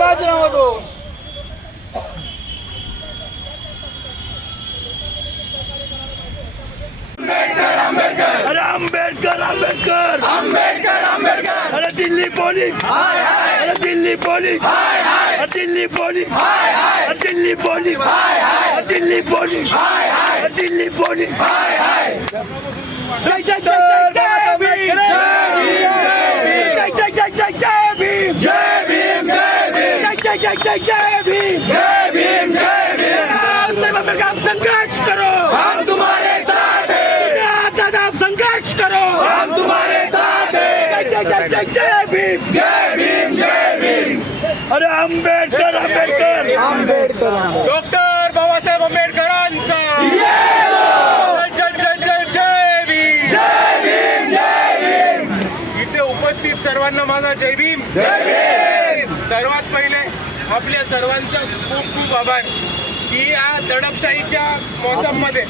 राजीनामा दो। अरे अंबेडकर अंबेडकर अंबेडकर अंबेडकर। अरे दिल्ली पुलिस, अरे दिल्ली पुलिस, अरे दिल्ली पुलिस, अरे दिल्ली पुलिस, अरे दिल्ली पुलिस, अरे दिल्ली पुलिस। जय जय जय जय भीम, जय जय जय जय जय भीम, जय भीम जय भीम, जय जय जय जय भीम, जय भीम जय भीम। सब मिलकर संघर्ष करो, हम तुम्हारे साथ हैं। दादा संघर्ष करो, हम तुम्हारे साथ हैं। जय जय जय जय भीम, जय भीम जय भीम। अरे अंबेडकर अंबेडकर अंबेडकर, डॉक्टर बाबासाहेब आंबेडकरांचा सर्वांना माझा जय भीम। सर्वात पहिले आपल्या सर्वांचा खूप खूप आभार की या दडपशाहीच्या मौसममध्ये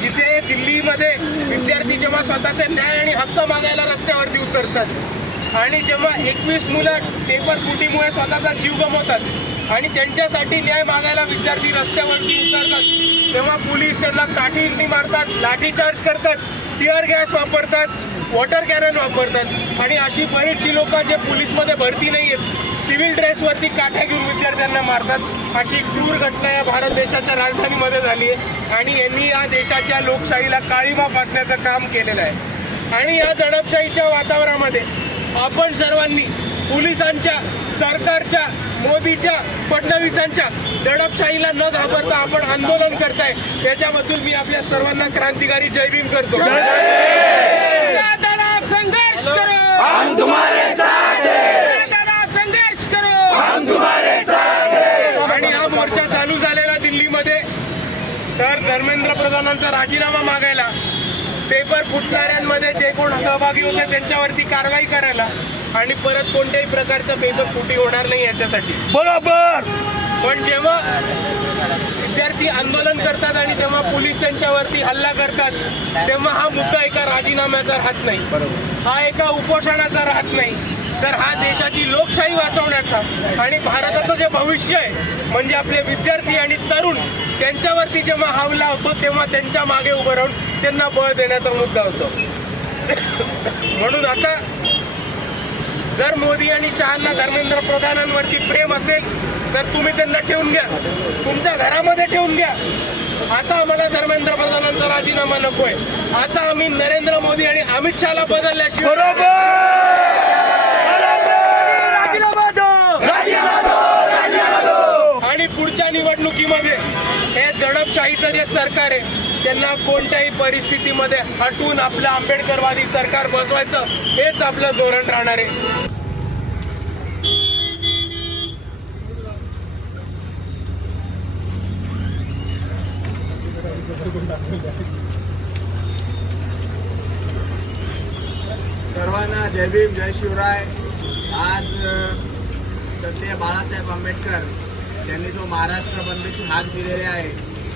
जिथे दिल्लीमध्ये विद्यार्थी जेव्हा स्वतःचे न्याय आणि हक्क मागायला रस्त्यावरती उतरतात आणि जेव्हा 21 मुलं पेपर फुटीमुळे स्वतःचा जीव गमावतात आणि त्यांच्यासाठी न्याय मागायला विद्यार्थी रस्त्यावरती उतरतात तेव्हा पोलीस त्यांना काठीने मारतात, लाठीचार्ज करतात, टिअर गॅस वापरतात, वॉटर कॅनन वापरतात आणि अशी बरीचशी लोक जे पोलीसमध्ये भरती नाही आहेत सिव्हिल ड्रेसवरती काठ्या घेऊन विद्यार्थ्यांना मारतात। अशी क्रूर घटना या भारत देशाच्या राजधानीमध्ये झाली आहे आणि यांनी या देशाच्या लोकशाहीला काळीमा फासण्याचं काम केलेलं आहे। आणि या दडपशाहीच्या वातावरणामध्ये आपण सर्वांनी पोलिसांच्या, सरकारच्या, मोदीच्या, फडणवीसांच्या दडपशाहीला न घाबरता आपण आंदोलन करताय त्याच्याबद्दल मी आपल्या सर्वांना क्रांतिकारी जय भीम करतो। संघर्ष करो, हम तुम्हारे साथ हैं। संघर्ष करो, हम तुम्हारे साथ हैं। आणि हा मोर्चा चालू झालेला दिल्लीमध्ये तर धर्मेंद्र प्रधानांचा राजीनामा मागायला, पेपर फुटणाऱ्यांमध्ये जे कोण सहभागी होते त्यांच्यावरती कारवाई करायला आणि परत कोणत्याही प्रकारचं पेपर फुटी होणार नाही याच्यासाठी बरोबर। पण जेव्हा विद्यार्थी आंदोलन करतात आणि तेव्हा पोलीस त्यांच्यावरती हल्ला करतात तेव्हा हा मुद्दा एका राजीनाम्याचा राहत नाही, हा एका उपोषणाचा राहत नाही, तर हा देशाची लोकशाही वाचवण्याचा आणि भारताचं जे भविष्य आहे म्हणजे आपले विद्यार्थी आणि तरुण त्यांच्यावरती जेव्हा हमला होतो तेव्हा त्यांच्या मागे उभं राहून त्यांना बळ देण्याचा मुद्दा होतो। म्हणून आता जर मोदी आणि शहांना धर्मेंद्र प्रधानांवरती प्रेम असेल तर तुम्ही त्यांना ठेवून घ्या, तुमच्या घरामध्ये ठेवून घ्या। आता आम्हाला धर्मेंद्र प्रधानांचा राजीनामा नकोय, आता आम्ही नरेंद्र मोदी आणि अमित शहाला बदलल्याशिवाय आणि पुढच्या निवडणुकीमध्ये हे दडपशाहीचं जे सरकार आहे त्यांना कोणत्याही परिस्थितीमध्ये हटवून आपलं आंबेडकरवादी सरकार बसवायचं हेच आपलं धोरण राहणार आहे। सर्वांना जय भीम, जय शिवराय। आज श्रद्धेय बाळासाहेब आंबेडकर यांनी जो महाराष्ट्र बंदची हाक दिलेली आहे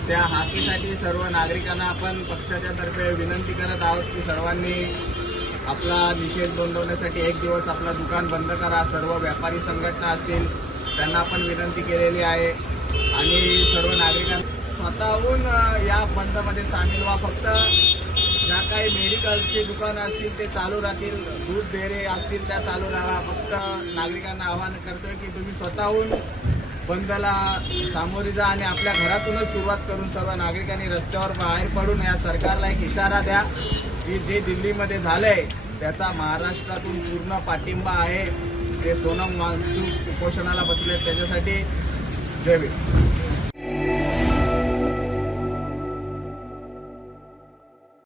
त्या हाकेसाठी सर्व नागरिकांना आपण पक्षाच्या तर्फे विनंती करत आहोत की सर्वांनी आपला निषेध नोंदवण्यासाठी एक दिवस आपला दुकान बंद करा। सर्व व्यापारी संघटना असतील त्यांना आपण विनंती केलेली आहे आणि सर्व नागरिकांना स्वतःहून या बंदमध्ये सामील व्हा। फक्त ज्या काही मेडिकलची दुकानं असतील ते चालू राहतील, दूध डेअरी असतील त्या चालू राहा। फक्त नागरिकांना आवाहन करतोय की तुम्ही स्वतःहून बंदला सामोरी जा आणि आपल्या घरातूनच सुरुवात करून सर्व नागरिकांनी रस्त्यावर बाहेर पडून या सरकारला एक इशारा द्या की जे दिल्लीमध्ये झालंय त्याचा महाराष्ट्रातून पूर्ण पाठिंबा आहे। ते सोनम वांगचूक उपोषणाला बसले त्याच्यासाठी जय भीम।